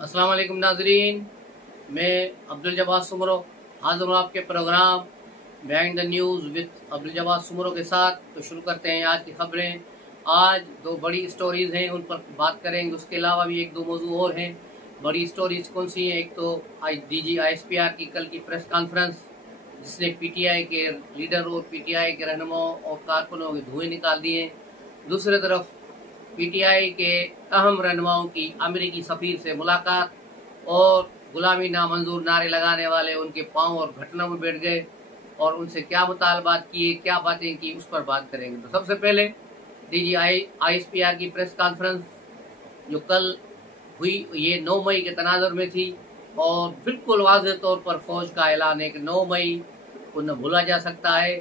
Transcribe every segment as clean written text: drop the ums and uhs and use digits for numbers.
अस्सलाम वालेकुम नाजरीन, मैं अब्दुल जब्बार सुमरो हाजिर हूँ आपके program behind the news with Abdul Jabbar Soomro के साथ। तो शुरू करते हैं आज की खबरें। आज दो बड़ी स्टोरीज़ हैं, उन पर बात करेंगे। उसके अलावा भी एक दो मौजू और हैं। बड़ी स्टोरीज़ कौन सी हैं? एक तो DG ISPR की कल की प्रेस कॉन्फ्रेंस, जिसने PTI के लीडर और PTI के रहनुमाओं और कारकुनों के धुएं निकाल दिए। दूसरी तरफ PTI के अहम रहनुमाओं की अमेरिकी सफीर से मुलाकात और गुलामी नामंजूर नारे लगाने वाले उनके पांव और घटनों में बैठ गए और उनसे क्या मुतालबात किए, क्या बातें की, उस पर बात करेंगे। तो सबसे पहले DG ISPR की प्रेस कॉन्फ्रेंस जो कल हुई, ये 9 मई के तनाजुर में थी और बिल्कुल वाज़ेह तौर पर फौज का ऐलान है कि 9 मई को न भूला जा सकता है,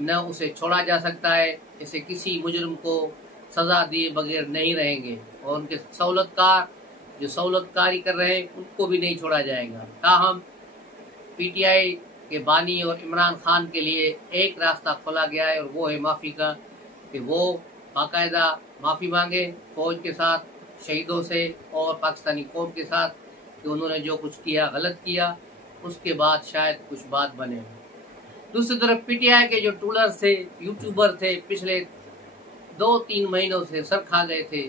न उसे छोड़ा जा सकता है। इसे किसी मुजरिम को सजा दिए बगैर नहीं रहेंगे और उनके सहूलतकार जो सहूलतकारी कर रहे हैं उनको भी नहीं छोड़ा जाएगा। ताहम PTI के बानी और इमरान खान के लिए एक रास्ता खोला गया है और वो है माफ़ी का, कि वो बाकायदा माफ़ी मांगे फौज के साथ, शहीदों से और पाकिस्तानी कौम के साथ कि उन्होंने जो कुछ किया गलत किया, उसके बाद शायद कुछ बात बने। दूसरी तरफ PTI के जो टूलर थे, यूट्यूबर थे, पिछले 2-3 महीनों से सर खा गए थे,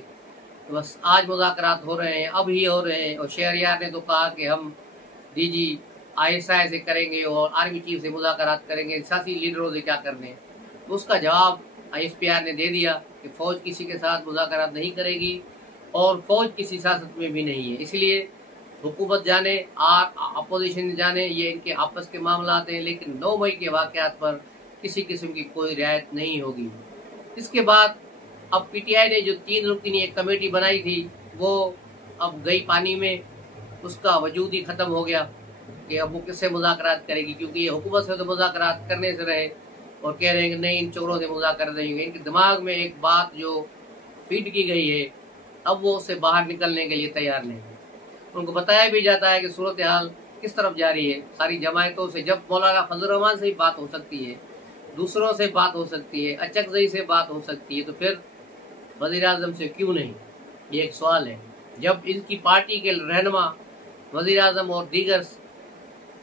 तो बस आज मुज़ाकरात हो रहे हैं, अब ही हो रहे हैं। और शहरियार ने तो कहा कि हम DG ISI से करेंगे और आर्मी चीफ से मुज़ाकरात करेंगे, सियासी लीडरों से क्या करने। तो उसका जवाब ISPR ने दे दिया कि फ़ौज किसी के साथ मुज़ाकरात नहीं करेगी और फ़ौज किसी सियासत में भी नहीं है। इसलिए हुकूमत जाने और अपोजिशन जाने, ये इनके आपस के मामला हैं, लेकिन 9 मई के वाक़यात पर किसी किस्म की कोई रियायत नहीं होगी। इसके बाद अब PTI ने जो 3 रुकनी एक कमेटी बनाई थी, वो अब गई पानी में, उसका वजूद ही ख़त्म हो गया कि अब वो किससे मुज़ाकरात करेगी, क्योंकि ये हुकूमत से तो मुज़ाकरात करने से रहे और कह रहे हैं कि नहीं, इन चोरों से मुज़ाकरात नहीं होंगे। इनके दिमाग में एक बात जो फीड की गई है, अब वो उससे बाहर निकलने के लिए तैयार नहीं है। उनको बताया भी जाता है कि सूरत हाल किस तरफ जा रही है। सारी जमायतों से, जब मौलाना फजल रहमान से ही बात हो सकती है, दूसरों से बात हो सकती है, अचकजई से बात हो सकती है, तो फिर वज़ीर आज़म से क्यों नहीं? ये एक सवाल है। जब इनकी पार्टी के रहनुमा वज़ीर आज़म और दीगर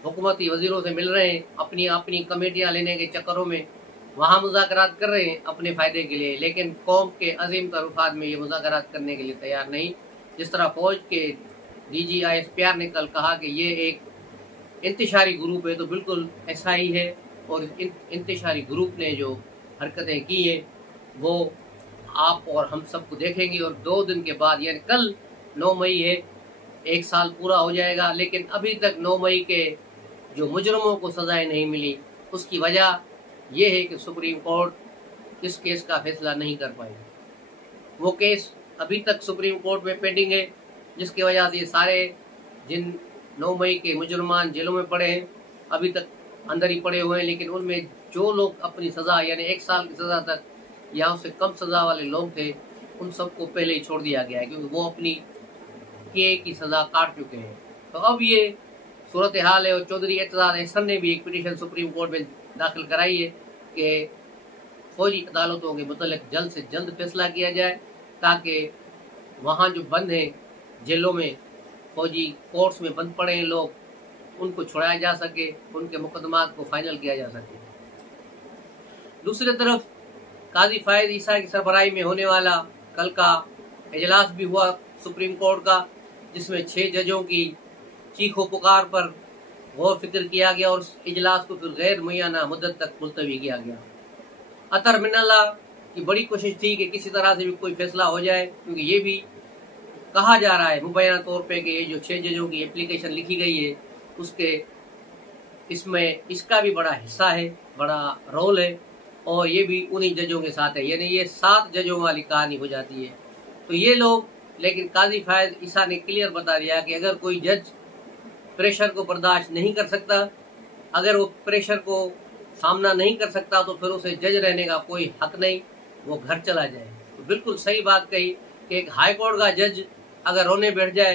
हुकूमती वज़ीरों से मिल रहे हैं, अपनी अपनी कमेटियां लेने के चक्करों में वहाँ मुज़ाकरात कर रहे हैं अपने फ़ायदे के लिए, लेकिन कौम के अजीम तरुफात में ये मुज़ाकरात करने के लिए तैयार नहीं। जिस तरह फ़ौज के DG ISPR ने कल कहा कि ये एक इंतशारी ग्रुप है, तो बिल्कुल ऐसा ही है। और इंतशारी ग्रुप ने जो हरकतें की हैं वो आप और हम सबको देखेंगे। और 2 दिन के बाद, यानी कल 9 मई है, 1 साल पूरा हो जाएगा, लेकिन अभी तक 9 मई के जो मुजरमों को सजाएं नहीं मिली। उसकी वजह यह है कि सुप्रीम कोर्ट इस केस का फैसला नहीं कर पाई। वो केस अभी तक सुप्रीम कोर्ट में पेंडिंग है, जिसकी वजह से ये सारे जिन 9 मई के मुजरमान जेलों में पड़े हैं, अभी तक अंदर ही पड़े हुए हैं। लेकिन उनमें जो लोग अपनी सज़ा, यानी 1 साल की सज़ा तक या उससे कम सज़ा वाले लोग थे, उन सबको पहले ही छोड़ दिया गया है, क्योंकि वो अपनी के की सज़ा काट चुके हैं। तो अब ये सूरत हाल है। और चौधरी एतजाज़ अहसन ने भी एक पिटीशन सुप्रीम कोर्ट में दाखिल कराई है कि फौजी अदालतों के मुतल्लिक़ जल्द से जल्द फैसला किया जाए, ताकि वहाँ जो बंद हैं जेलों में, फौजी कोर्ट्स में बंद पड़े हैं लोग, उनको छुड़ाया जा सके, उनके मुकदमात को फाइनल किया जा सके। दूसरी तरफ काजी फायद ईसा की सरबराही में होने वाला कल का इजलास भी हुआ सुप्रीम कोर्ट का, जिसमें 6 जजों की चीखों पुकार पर गौर फिक्र किया गया और उस इजलास को फिर गैर मुय्यना मुद्दत तक मुलतवी किया गया। अतर मिनल्लाह की बड़ी कोशिश थी कि किसी तरह से भी कोई फैसला हो जाए, क्योंकि ये भी कहा जा रहा है मुबैना तौर पे कि ये जो 6 जजों की एप्लीकेशन लिखी गई है, उसके इसमें इसका भी बड़ा हिस्सा है, बड़ा रोल है, और ये भी उन्हीं जजों के साथ है, यानी ये 7 जजों वाली कहानी हो जाती है। तो ये लोग, लेकिन काजी फायद ईसा ने क्लियर बता दिया कि अगर कोई जज प्रेशर को बर्दाश्त नहीं कर सकता, अगर वो प्रेशर को सामना नहीं कर सकता, तो फिर उसे जज रहने का कोई हक नहीं, वो घर चला जाए। तो बिल्कुल सही बात कही कि एक हाई कोर्ट का जज अगर रोने बैठ जाए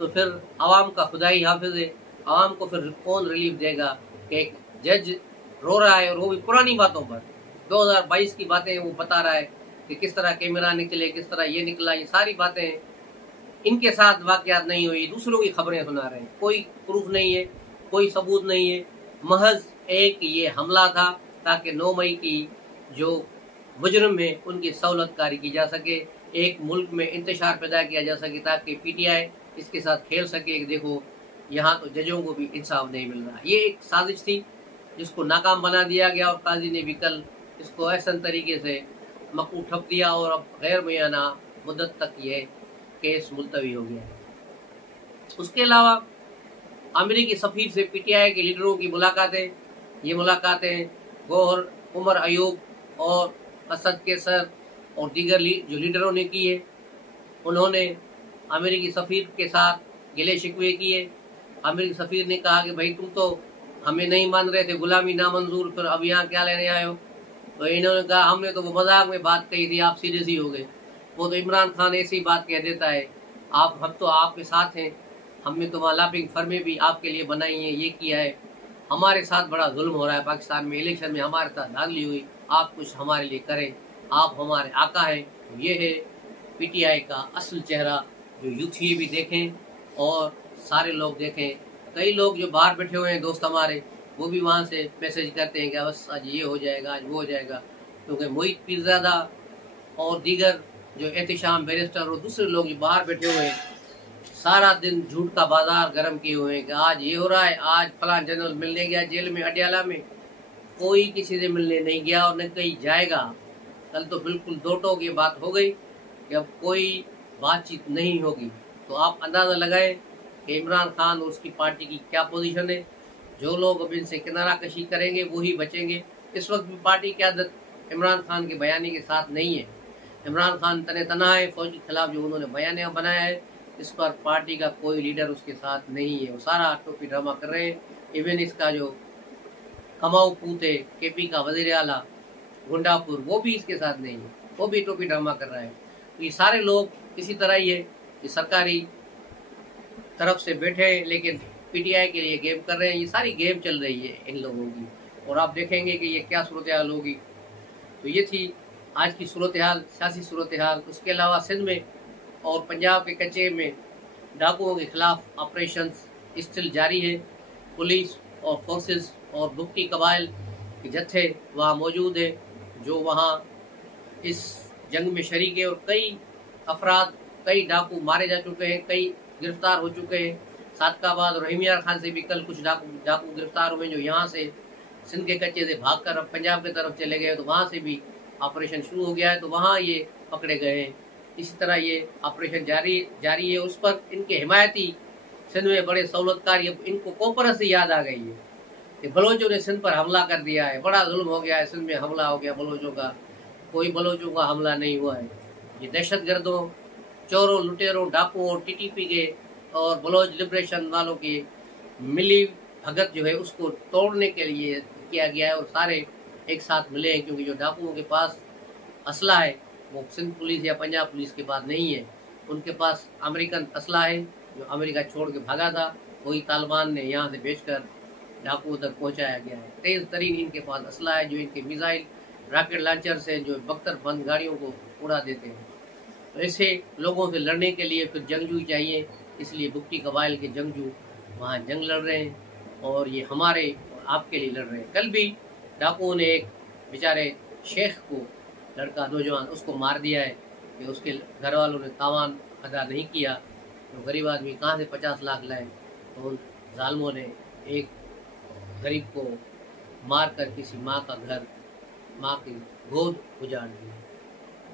तो फिर आवाम का खुदाई हाफिज है, आवाम को फिर कौन रिलीफ देगा कि एक जज रो रहा है, और वो भी पुरानी बातों पर, 2022 की बातें वो बता रहा है कि किस तरह कैमरा निकले, किस तरह ये निकला, ये सारी बातें इनके साथ वाकयात नहीं हुई, दूसरों की खबरें सुना रहे हैं। कोई प्रूफ नहीं है, कोई सबूत नहीं है, महज एक ये हमला था ताकि 9 मई की जो मुजरिम है उनकी सहूलतकारी की जा सके, एक मुल्क में इंतशार पैदा किया जा सके ताकि पीटीआई इसके साथ खेल सके कि देखो यहाँ तो जजों को भी इंसाफ नहीं मिल रहा। ये एक साजिश थी जिसको नाकाम बना दिया गया और काजी ने भी कल इसको ऐसा तरीके से मकू ठप दिया और अब गैर मुय्यना मुद्दत तक ये केस मुलतवी हो गया। उसके अलावा अमेरिकी सफीर से पीटीआई के लीडरों की मुलाकातें, ये मुलाकातें गौहर उमर अयूब और असद कैसर और दीगर जो लीडरों ने की है, उन्होंने अमेरिकी सफीर के साथ गिले शिकवे किए। अमेरिकी सफीर ने कहा कि भाई तुम तो हमें नहीं मान रहे थे, गुलामी नामंजूर, फिर अब यहाँ क्या लेने आए हो? तो इन्होंने कहा हमने तो वो मजाक में बात कही थी, आप सीरियस ही हो गए। वो तो इमरान खान ऐसी बात कह देता है, हम तो आपके साथ हैं, हमने तो वहाँ लाफिंग फर्में भी आपके लिए बनाई हैं, ये किया है, हमारे साथ बड़ा जुल्म हो रहा है पाकिस्तान में, इलेक्शन में हमारे साथ धांधली हुई, आप कुछ हमारे लिए करें, आप हमारे आका हैं। तो ये है पीटीआई का असल चेहरा जो यूथ भी देखें और सारे लोग देखें। कई लोग जो बाहर बैठे हुए हैं दोस्त हमारे, वो भी वहाँ से मैसेज करते हैं कि बस आज ये हो जाएगा, आज वो हो जाएगा, क्योंकि मोहित पीरजादा और दीगर जो एहतिशाम बैरिस्टर और दूसरे लोग जो बाहर बैठे हुए हैं सारा दिन झूठ का बाजार गर्म किए हुए हैं कि आज ये हो रहा है, आज फलां जनरल मिलने गया जेल में अडियाला में, कोई किसी से मिलने नहीं गया और न कहीं जाएगा। कल तो बिल्कुल दो टोक ये बात हो गई कि अब कोई बातचीत नहीं होगी। तो आप अंदाजा लगाए कि इमरान खान और उसकी पार्टी की क्या पोजीशन है। जो लोग अब इनसे किनारा कशी करेंगे वही बचेंगे। इस वक्त भी पार्टी की आदत इमरान खान के बयानी के साथ नहीं है। इमरान खान तने तना है, फौज के खिलाफ जो उन्होंने बयानिया बनाया है इस पर पार्टी का कोई लीडर उसके साथ नहीं है, वो सारा टोपी ड्रामा कर रहे हैं। इवन इसका जो कमाऊ पूत है केपी का वजीर आला गुंडापुर, वो भी इसके साथ नहीं है, वो भी टोपी ड्रामा कर रहा है। तो ये सारे लोग इसी तरह ही है कि सरकारी तरफ से बैठे लेकिन पीटीआई के लिए गेम कर रहे हैं। ये सारी गेम चल रही है इन लोगों की और आप देखेंगे कि ये क्या सूरत हाल होगी। तो ये थी आज की सूरत हाल, सियासी सूरत हाल। उसके अलावा सिंध में और पंजाब के कच्चे में डाकुओं के खिलाफ ऑपरेशन स्टिल जारी है। पुलिस और फोर्सेस और भुक्टी कबाइल के जत्थे वहाँ मौजूद है जो वहाँ इस जंग में शरीक है और कई अफराद, कई डाकू मारे जा चुके हैं, कई गिरफ्तार हो चुके हैं। सादकाबाद और रहीमियार खान से भी कल कुछ डाकू गिरफ्तार हुए जो यहाँ से सिंध के कच्चे से भागकर अब पंजाब की तरफ चले गए, तो वहाँ से भी ऑपरेशन शुरू हो गया है, तो वहाँ ये पकड़े गए हैं। इसी तरह ये ऑपरेशन जारी है। उस पर इनके हिमायती सिंध में बड़े सहूलतकार, इनको कोपरस से याद आ गई है कि बलोचों ने सिंध पर हमला कर दिया है, बड़ा जुल्म हो गया है, सिंध में हमला हो गया बलोचों का। कोई बलोचों का हमला नहीं हुआ है। ये दहशतगर्दों, चोरों, लुटेरों, डाकुओं, टीटीपी के और बलोच लिबरेशन वालों की मिली भगत जो है उसको तोड़ने के लिए किया गया है और सारे एक साथ मिले हैं, क्योंकि जो डाकुओं के पास असला है वो सिंध पुलिस या पंजाब पुलिस के पास नहीं है। उनके पास अमेरिकन असला है जो अमेरिका छोड़ के भागा था, वही तालिबान ने यहाँ से बेचकर डाकुओं तक पहुँचाया गया है। तेज तरीन इनके पास असला है जो इनके मिसाइल रॉकेट लॉन्चर से जो बख्तर बंद गाड़ियों को उड़ा देते हैं। तो ऐसे लोगों से लड़ने के लिए फिर जंगजू चाहिए, इसलिए भुक्टी कबाइल के जंगजू वहाँ जंग लड़ रहे हैं और ये हमारे और आपके लिए लड़ रहे हैं। कल भी डाकुओं ने एक बेचारे शेख को, लड़का नौजवान, उसको मार दिया है कि उसके घर वालों ने तावान अदा नहीं किया। तो गरीब आदमी कहाँ से 50 लाख लाए, तो उन जालमों ने एक गरीब को मार कर किसी माँ का घर, माँ की गोद उजाड़ दी।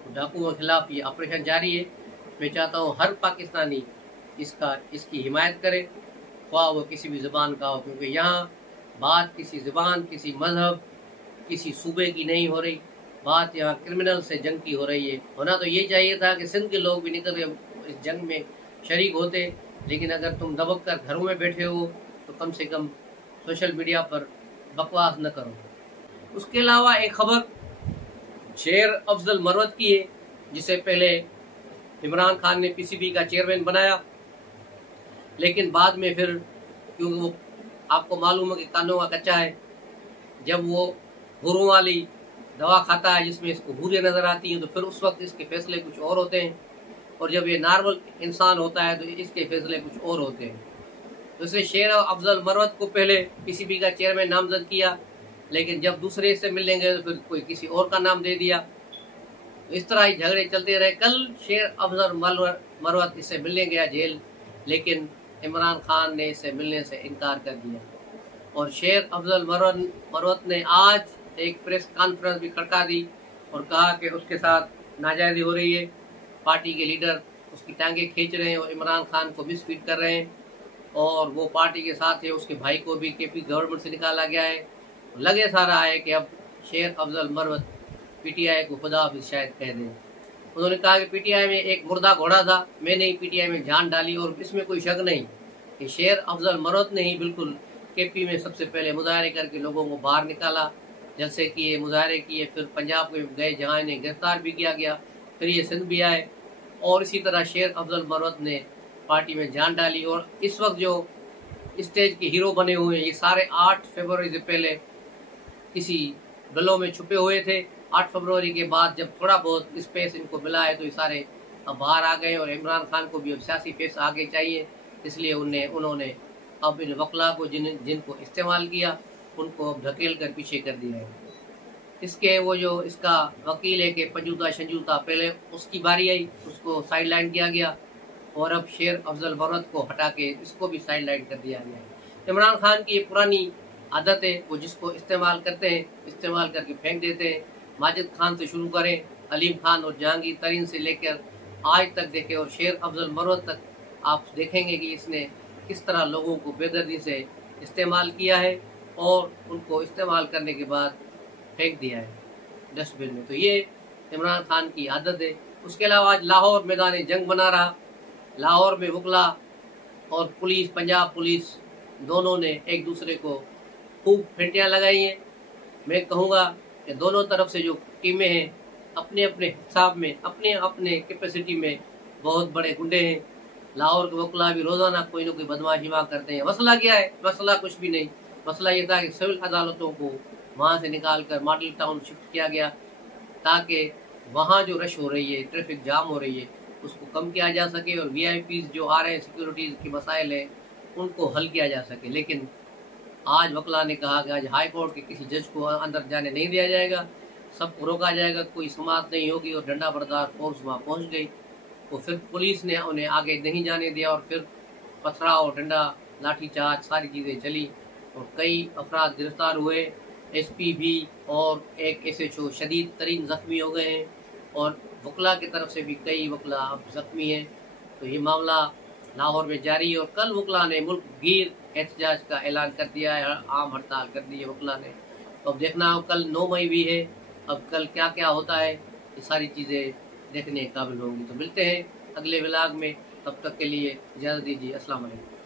तो डाकुओं के खिलाफ ये ऑपरेशन जारी है। मैं चाहता हूँ हर पाकिस्तानी इसकी हिमायत करे, ख्वाह वो किसी भी ज़बान का हो, क्योंकि यहाँ बात किसी ज़बान, किसी मजहब, किसी सूबे की नहीं हो रही, बात यहाँ क्रिमिनल से जंग की हो रही है। होना तो ये चाहिए था कि सिंध के लोग भी निकल के इस जंग में शरीक होते, लेकिन अगर तुम दबक कर घरों में बैठे हो तो कम से कम सोशल मीडिया पर बकवास न करो। उसके अलावा एक खबर शेर अफजल मरवत की है, जिसे पहले इमरान खान ने पीसीबी का चेयरमैन बनाया, लेकिन बाद में फिर क्योंकि वो आपको मालूम है कि कानों का कच्चा है, जब वो हुरों वाली दवा खाता है जिसमें इसको भूरे नजर आती हैं, तो फिर उस वक्त इसके फैसले कुछ और होते हैं। और जब ये नॉर्मल इंसान होता है तो इसके फैसले कुछ और होते हैं। तो इसने शेर अफजल मरवत को पहले पीसीबी का चेयरमैन नामजद किया, लेकिन जब दूसरे से मिलेंगे तो फिर कोई किसी और का नाम दे दिया। तो इस तरह ही झगड़े चलते रहे। कल शेर अफजल मरवत इससे मिलने गया जेल, लेकिन इमरान खान ने इससे मिलने से इनकार कर दिया। और शेर अफजल मरवत ने आज एक प्रेस कॉन्फ्रेंस भी खड़का दी और कहा कि उसके साथ नाजायजी हो रही है, पार्टी के लीडर उसकी टांगे खींच रहे हैं और इमरान खान को मिसफीड कर रहे हैं, और वो पार्टी के साथ है। उसके भाई को भी केपी गवर्नमेंट से निकाला गया है। लगे सा रहा है कि अब शेर अफजल मरवत पीटीआई को खुदा भी शायद कह दें। उन्होंने कहा कि पीटीआई में एक मुर्दा घोड़ा था, मैंने ही पीटीआई में जान डाली, और इसमें कोई शक नहीं कि शेर अफजल मरवत ने ही बिल्कुल केपी में सबसे पहले मुजाहरे करके लोगों को बाहर निकाला, जलसे किए, मुजाहरे किए, फिर पंजाब में गए जहाँ इन्हें गिरफ्तार भी किया गया, फिर ये सिंध भी आए, और इसी तरह शेर अफजल मरवत ने पार्टी में जान डाली। और इस वक्त जो स्टेज के हीरो बने हुए हैं, ये सारे 8 फरवरी से पहले किसी गलों में छुपे हुए थे। 8 फरवरी के बाद जब थोड़ा बहुत स्पेस इनको मिला है तो ये सारे अब बाहर आ गए, और इमरान खान को भी अब सियासी फेस आगे चाहिए, इसलिए उन्होंने अब इन वकला को जिनको इस्तेमाल किया उनको अब धकेल कर पीछे कर दिया है। इसके वो जो इसका वकील है कि पंजूता शंजूता, पहले उसकी बारी आई, उसको साइड लाइन किया गया, और अब शेर अफजल मरवत को हटा के इसको भी साइड लाइन कर दिया गया है। इमरान खान की ये पुरानी आदत है, वो जिसको इस्तेमाल करते हैं इस्तेमाल करके फेंक देते हैं। माजिद खान से शुरू करें, अलीम खान और जहांगीर तरीन से लेकर आज तक देखें, और शेर अफजल मरवत तक आप देखेंगे कि इसने किस तरह लोगों को बेदर्दी से इस्तेमाल किया है और उनको इस्तेमाल करने के बाद फेंक दिया है डस्टबिन में। तो ये इमरान खान की आदत है। उसके अलावा आज लाहौर मैदान जंग बना रहा। लाहौर में वकला और पुलिस, पंजाब पुलिस दोनों ने एक दूसरे को खूब फेंटियाँ लगाई हैं। मैं कहूँगा कि दोनों तरफ से जो टीमें हैं अपने अपने हिसाब में, अपने अपने कैपेसिटी में बहुत बड़े गुंडे हैं। लाहौर के वकला भी रोजाना कोई ना कोई बदमाशी वहाँ करते हैं। मसला क्या है? मसला कुछ भी नहीं। मसला ये था कि सिविल अदालतों को वहाँ से निकाल कर मॉडल टाउन शिफ्ट किया गया, ताकि वहाँ जो रश हो रही है, ट्रैफिक जाम हो रही है, उसको कम किया जा सके, और वीआईपीज जो आ रहे हैं, सिक्योरिटीज के मसाइल हैं, उनको हल किया जा सके। लेकिन आज वकला ने कहा कि आज हाई कोर्ट के किसी जज को अंदर जाने नहीं दिया जाएगा, सबको रोका जाएगा, कोई समाअत नहीं होगी, और डंडा बरदार फोर्स वहाँ पहुँच गई। तो फिर पुलिस ने उन्हें आगे नहीं जाने दिया, और फिर पथराव, डंडा, लाठीचार्ज, सारी चीज़ें चली, और कई अफराद गिरफ्तार हुए। एसपी भी और एक एसएचओ शदीद तरीन जख्मी हो गए हैं, और वकला की तरफ से भी कई वकला अब जख्मी हैं। तो ये मामला लाहौर में जारी है, और कल वकला ने मुल्क गिर एहतजाज का ऐलान कर दिया है, आम हड़ताल कर दी है वकला ने। तो अब देखना हो, कल 9 मई भी है, अब कल क्या क्या होता है, ये सारी चीज़ें देखने काबिल होंगी। तो मिलते हैं अगले व्लॉग में, तब तक के लिए इजाज़त दीजिए। अस्सलाम वालेकुम।